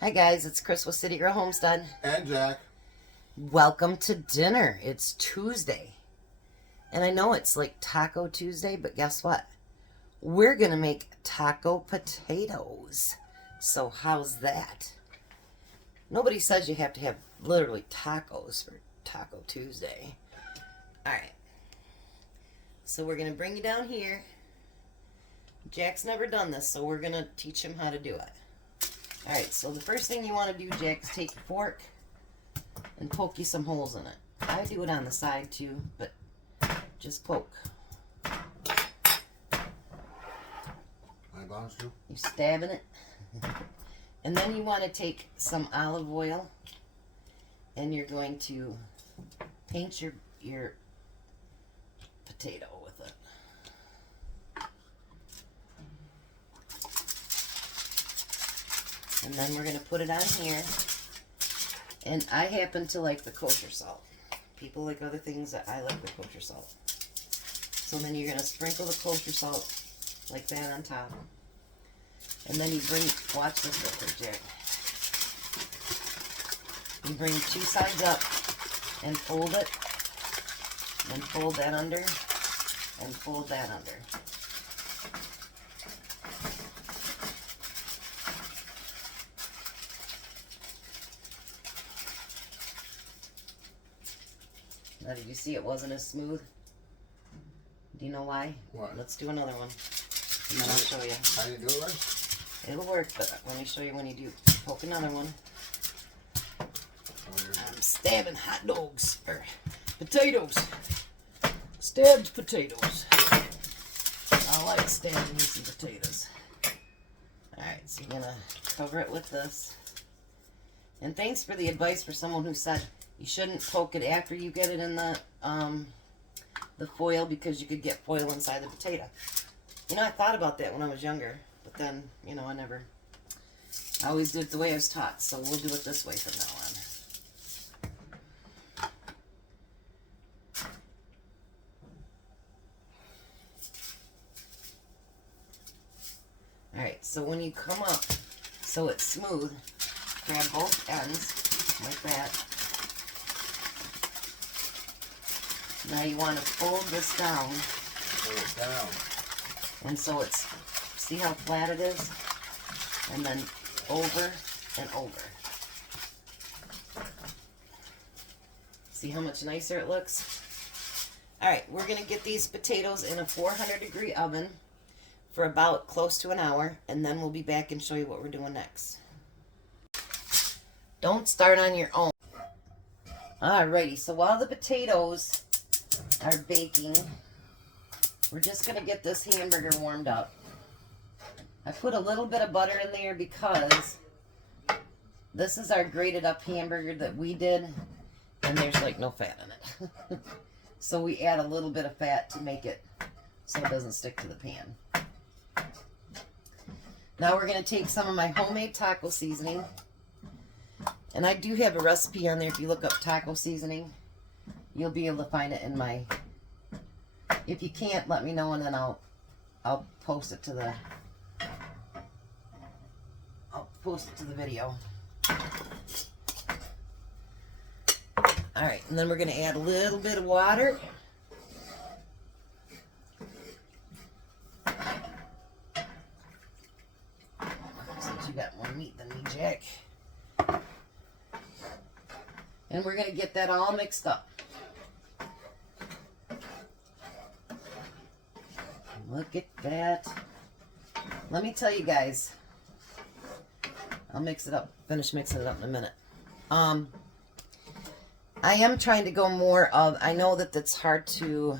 Hi guys, it's Chris with Citygirlhomestead. And Jack. Welcome to dinner. It's Tuesday. And I know it's like Taco Tuesday, but guess what? We're going to make taco potatoes. So how's that? Nobody says you have to have literally tacos for Taco Tuesday. Alright. So we're going to bring you down here. Jack's never done this, so we're going to teach him how to do it. Alright, so the first thing you want to do, Jack, is take your fork and poke you some holes in it. I do it on the side too, but just poke. Eyeballs too? You're stabbing it. And then you want to take some olive oil and you're going to paint your potato with it. And then we're going to put it on here. And I happen to like the kosher salt. People like other things, that I like the kosher salt. So then you're going to sprinkle the kosher salt like that on top. And then you bring, watch this real quick, Jack. You bring two sides up and fold it. Then fold that under and fold that under. Now, did you see it wasn't as smooth? Do you know why? What? Let's do another one. And then I'll show you. How do you do it, right? It'll work, but let me show you when you do. Poke another one. I'm stabbing hot dogs, or potatoes. Stabbed potatoes. I like stabbing me some potatoes. Alright, so you're going to cover it with this. And thanks for the advice for someone who said you shouldn't poke it after you get it in the foil because you could get foil inside the potato. You know, I thought about that when I was younger, but then, you know, I always did it the way I was taught, so we'll do it this way from now on. Alright, so when you come up so it's smooth, grab both ends like that. Now you want to fold this down. Fold it down. And so it's, see how flat it is? And then over and over. See how much nicer it looks? Alright, we're going to get these potatoes in a 400-degree oven for about close to an hour, and then we'll be back and show you what we're doing next. Don't start on your own. Alrighty, so while the potatoes are baking, we're just going to get this hamburger warmed up. I put a little bit of butter in there because this is our grated up hamburger that we did, and there's like no fat in it. So we add a little bit of fat to make it so it doesn't stick to the pan. Now we're going to take some of my homemade taco seasoning, and I do have a recipe on there. If you look up taco seasoning, you'll be able to find it in my, if you can't, let me know, and then I'll post it to the video. Alright, and then we're going to add a little bit of water. Since you got more meat than me, Jack. And we're going to get that all mixed up. Look at that. Let me tell you guys. I'll mix it up. Finish mixing it up in a minute. I am trying to go more of, I know that it's hard to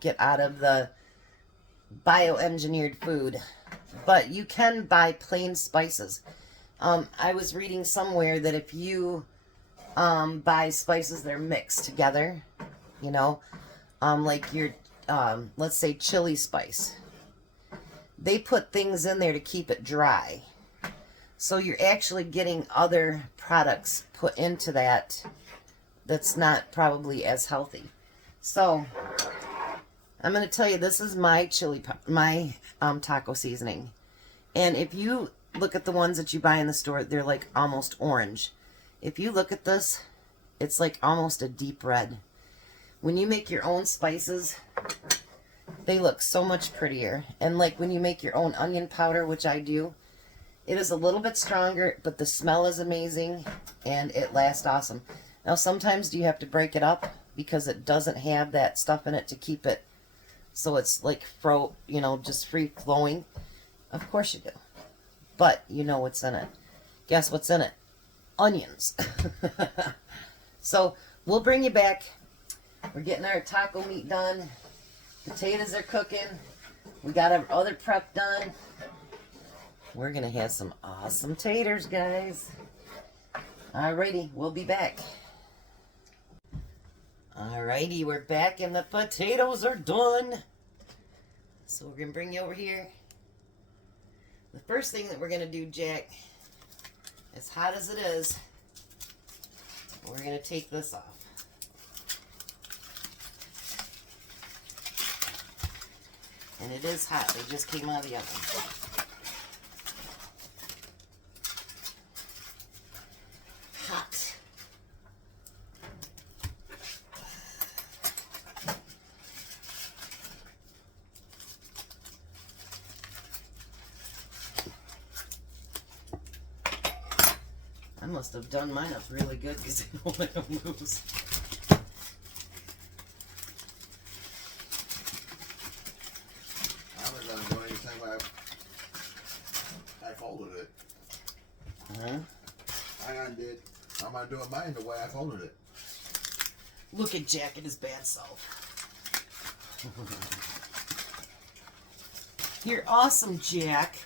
get out of the bioengineered food, but you can buy plain spices. I was reading somewhere that if you buy spices that are mixed together, you know, like your, let's say chili spice, they put things in there to keep it dry. So you're actually getting other products put into that that's not probably as healthy. So I'm going to tell you, this is my taco seasoning. And if you look at the ones that you buy in the store. They're like almost orange. If you look at this, it's like almost a deep red. When you make your own spices, they look so much prettier. And like when you make your own onion powder, which I do, it is a little bit stronger, but the smell is amazing and it lasts awesome. Now sometimes you have to break it up because it doesn't have that stuff in it to keep it so it's like just free flowing. Of course you do. But you know what's in it. Guess what's in it? Onions. So we'll bring you back. We're getting our taco meat done. Potatoes are cooking. We got our other prep done. We're going to have some awesome taters, guys. Alrighty, we'll be back. Alrighty, we're back and the potatoes are done. So we're going to bring you over here. The first thing that we're going to do, Jack, as hot as it is, we're going to take this off. And it is hot. They just came out of the oven. Hot. I must have done mine up really good because I don't let them lose. I'm not gonna do anything like I folded it. I undid. I'm gonna do it mine the way I folded it. Look at Jack and his bad self. You're awesome, Jack.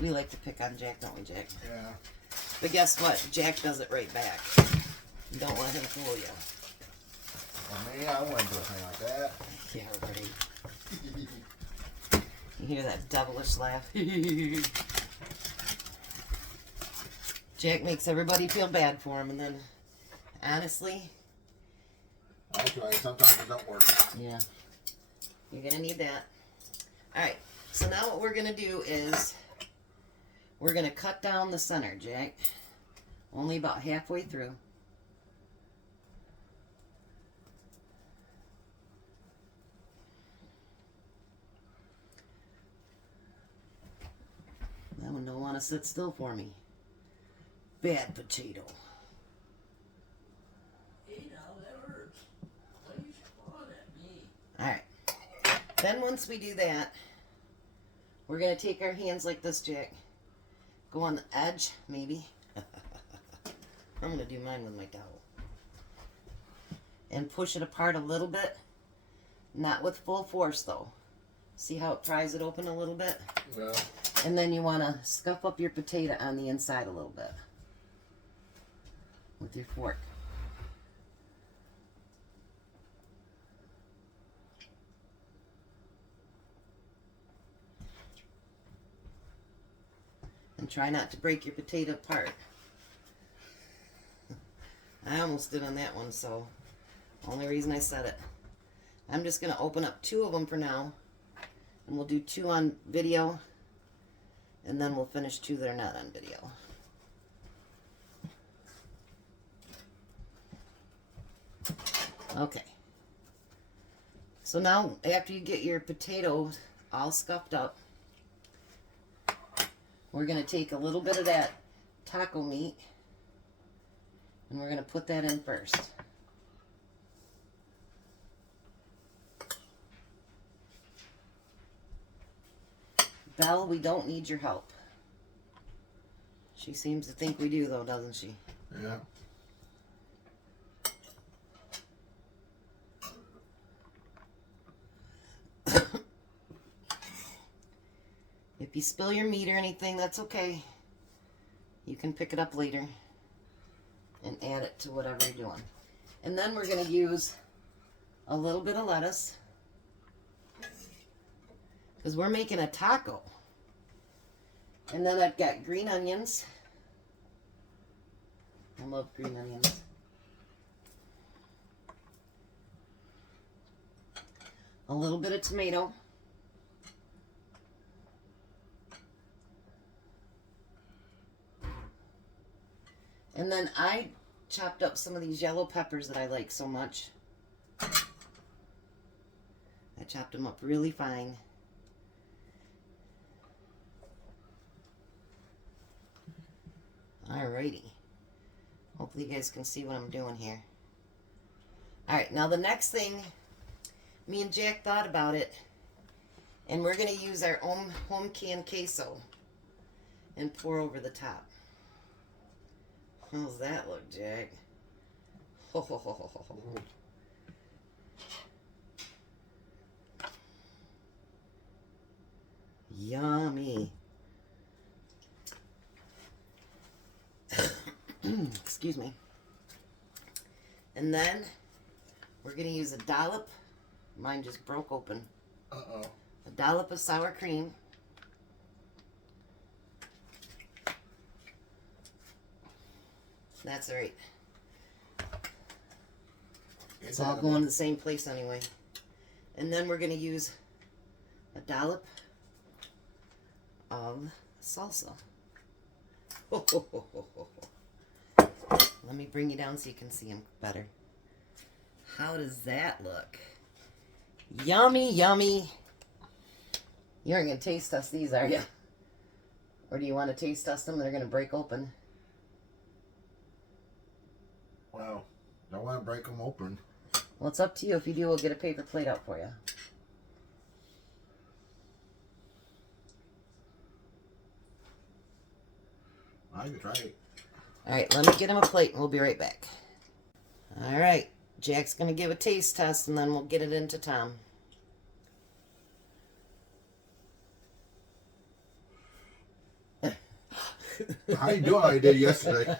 We like to pick on Jack, don't we, Jack? Yeah. But guess what? Jack does it right back. Don't let him fool you. For me, I wouldn't do a thing like that. Yeah, right. You hear that devilish laugh? Jack makes everybody feel bad for him, and then, honestly... I try. Sometimes it don't work. Yeah. You're going to need that. Alright, so now what we're going to do is... We're going to cut down the center, Jack. Only about halfway through. That one don't want to sit still for me. Bad potato. Hey, now that hurts. Why you spawn at me? Alright. Then once we do that, we're going to take our hands like this, Jack. Go on the edge, maybe. I'm going to do mine with my towel. And push it apart a little bit. Not with full force, though. See how it pries it open a little bit? Yeah. And then you want to scuff up your potato on the inside a little bit. With your fork. And try not to break your potato apart. I almost did on that one, so only reason I said it. I'm just going to open up 2 of them for now. And we'll do 2 on video. And then we'll finish 2 that are not on video. Okay. So now, after you get your potatoes all scuffed up, we're going to take a little bit of that taco meat and we're going to put that in first. Belle, we don't need your help. She seems to think we do, though, doesn't she? Yeah. If you spill your meat or anything, that's okay. You can pick it up later and add it to whatever you're doing. And then we're going to use a little bit of lettuce because we're making a taco. And then I've got green onions. I love green onions. A little bit of tomato. And then I chopped up some of these yellow peppers that I like so much. I chopped them up really fine. Alrighty. Hopefully you guys can see what I'm doing here. Alright, now the next thing, me and Jack thought about it, and we're going to use our own home canned queso and pour over the top. How's that look, Jack? Ho, ho, ho, ho, ho, ho. Yummy. Excuse me. And then we're going to use a dollop. Mine just broke open. Uh-oh. A dollop of sour cream. That's all right. It's all going to the same place anyway. And then we're going to use a dollop of salsa. Let me bring you down so you can see them better. How does that look? Yummy, yummy. You aren't going to taste test these, are you? Or do you want to taste test them? They're going to break open. Well, don't want to break them open. Well, it's up to you. If you do, we'll get a paper plate out for you. I can try it. Alright, let me get him a plate and we'll be right back. Alright, Jack's going to give a taste test and then we'll get it into Tom. How you doing? I did yesterday.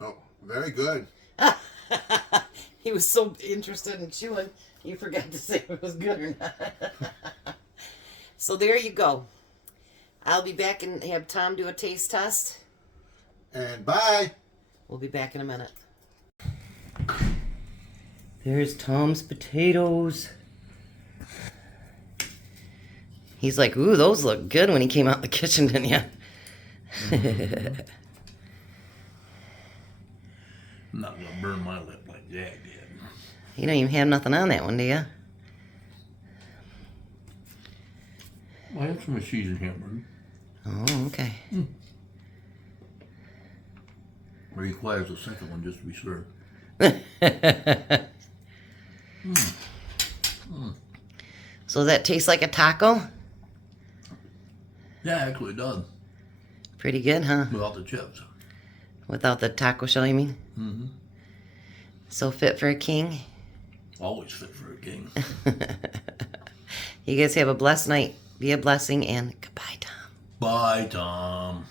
Oh, very good. He was so interested in chewing, he forgot to say if it was good or not. So there you go. I'll be back and have Tom do a taste test. And bye. We'll be back in a minute. There's Tom's potatoes. He's like, ooh, those look good when he came out the kitchen, didn't you? I'm not gonna burn my lip like Jack did. You don't even have nothing on that one, do you? I have some seasoned hamburger. Oh, okay. Requires a second one just to be served. So does that taste like a taco? Yeah, actually it does. Pretty good, huh? Without the chips. Without the taco shell, you mean? Mm-hmm. So fit for a king? Always fit for a king. You guys have a blessed night. Be a blessing and goodbye, Tom. Bye, Tom.